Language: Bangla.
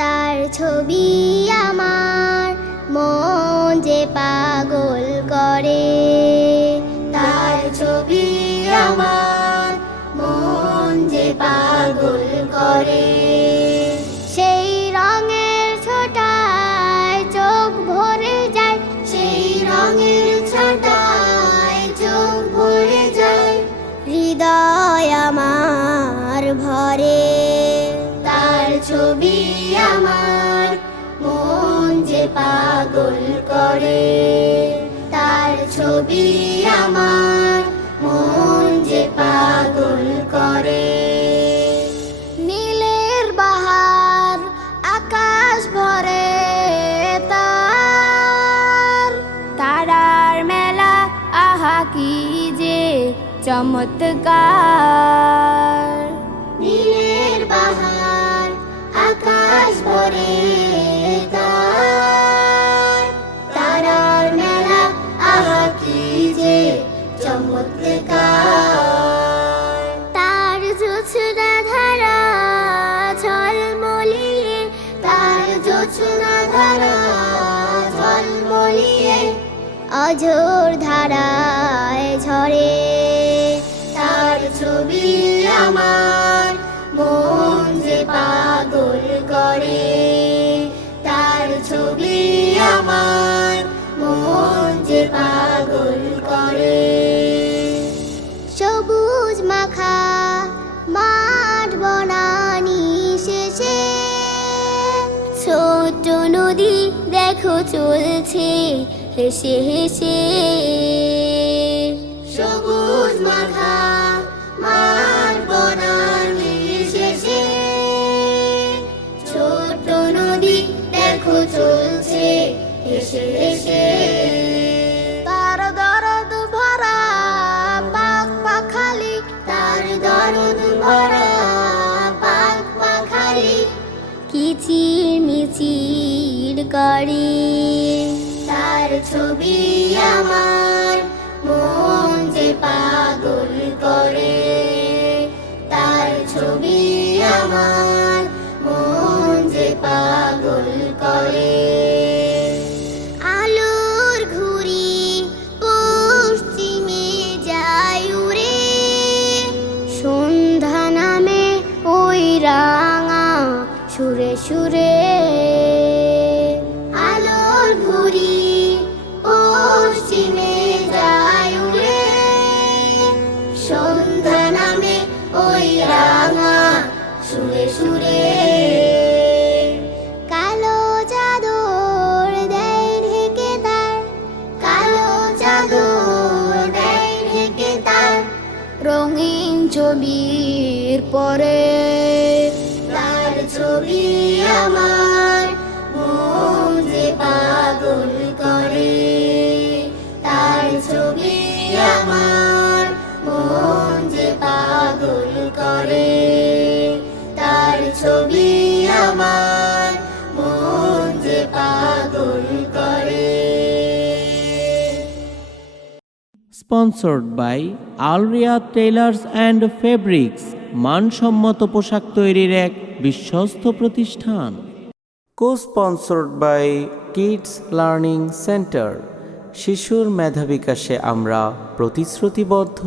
তার ছবি আমার মন যে পাগল করে। তার ছবি আমার মন যে পাগল করে। পাগল করে। তার ছবি আমার মন যে পাগল করে। নীলের বাহার আকাশ ভরে তার। তারার মেলা, আহা কি যে চমৎকার। ঝলমলিয়ে ধারায় ছোট নদী দেখো চলছে হেসে হেসে। সবুজ মাখা মাঠ বনানি শেষে ছোট নদী দেখো চলছে হেসে হেসে। তার দরদ ভরা পাক পাখালি। তার দরদ ভরা পাক পাখালি। কিচির মিচির করে। তার ছবি আমার মন যে পাগল করে। তার ছবি আমার মন যে পাগল করে। সুরে সুরে রঙিন ছবির পরে তার ছবি আমার sponsored by Alriya tailors and fabrics মানসম্মত পোশাক তৈরির এক বিশ্বস্ত প্রতিষ্ঠান। Co sponsored by kids learning centre শিশুর মেধা বিকাশে আমরা প্রতিশ্রুতিবদ্ধ।